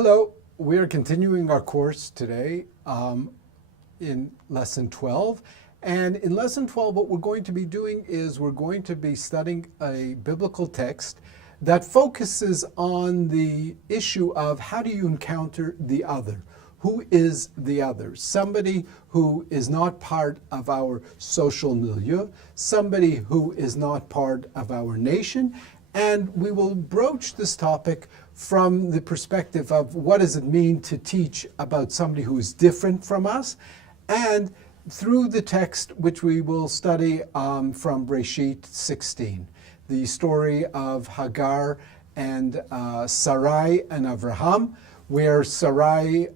Hello, we are continuing our course today in Lesson 12. And in Lesson 12, what we're going to be doing is we're going to be studying a biblical text that focuses on the issue of how do you encounter the other? Who is the other? Somebody who is not part of our social milieu, somebody who is not part of our nation. And we will broach this topic from the perspective of what does it mean to teach about somebody who is different from us, and through the text which we will study from Bereshit 16, the story of Hagar and Sarai and Abraham, where Sarai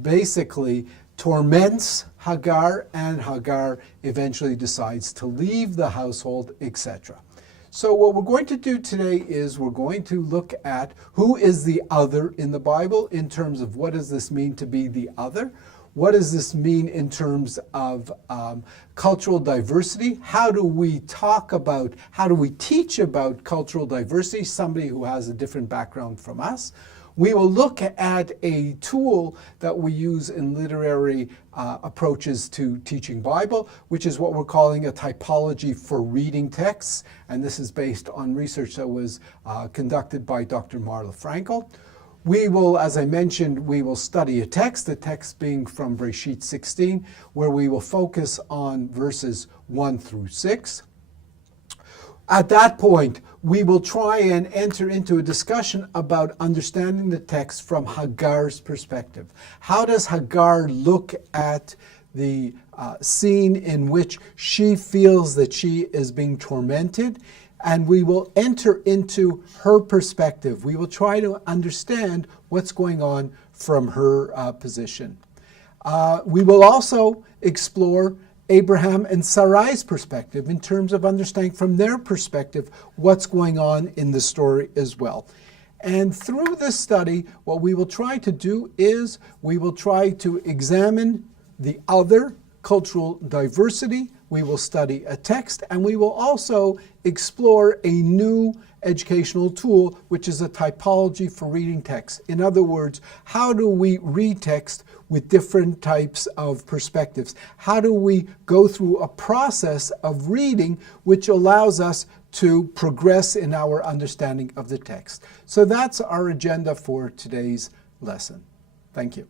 basically torments Hagar, and Hagar eventually decides to leave the household, etc. So what we're going to do today is we're going to look at who is the other in the Bible in terms of what does this mean to be the other? What does this mean in terms of cultural diversity? How do we teach about cultural diversity, somebody who has a different background from us? We will look at a tool that we use in literary approaches to teaching Bible, which is what we're calling a typology for reading texts. And this is based on research that was conducted by Dr. Marla Frankel. We will, as I mentioned, we will study a text, the text being from Bereshit 16, where we will focus on verses 1 through 6. At that point, we will try and enter into a discussion about understanding the text from Hagar's perspective. How does Hagar look at the scene in which she feels that she is being tormented? And we will enter into her perspective. We will try to understand what's going on from her position. We will also explore Abraham and Sarai's perspective in terms of understanding from their perspective what's going on in the story as well. And through this study, what we will try to do is we will try to examine the other cultural diversity. We will study a text, and we will also explore a new educational tool, which is a typology for reading text. In other words, how do we read text with different types of perspectives? How do we go through a process of reading which allows us to progress in our understanding of the text? So that's our agenda for today's lesson. Thank you.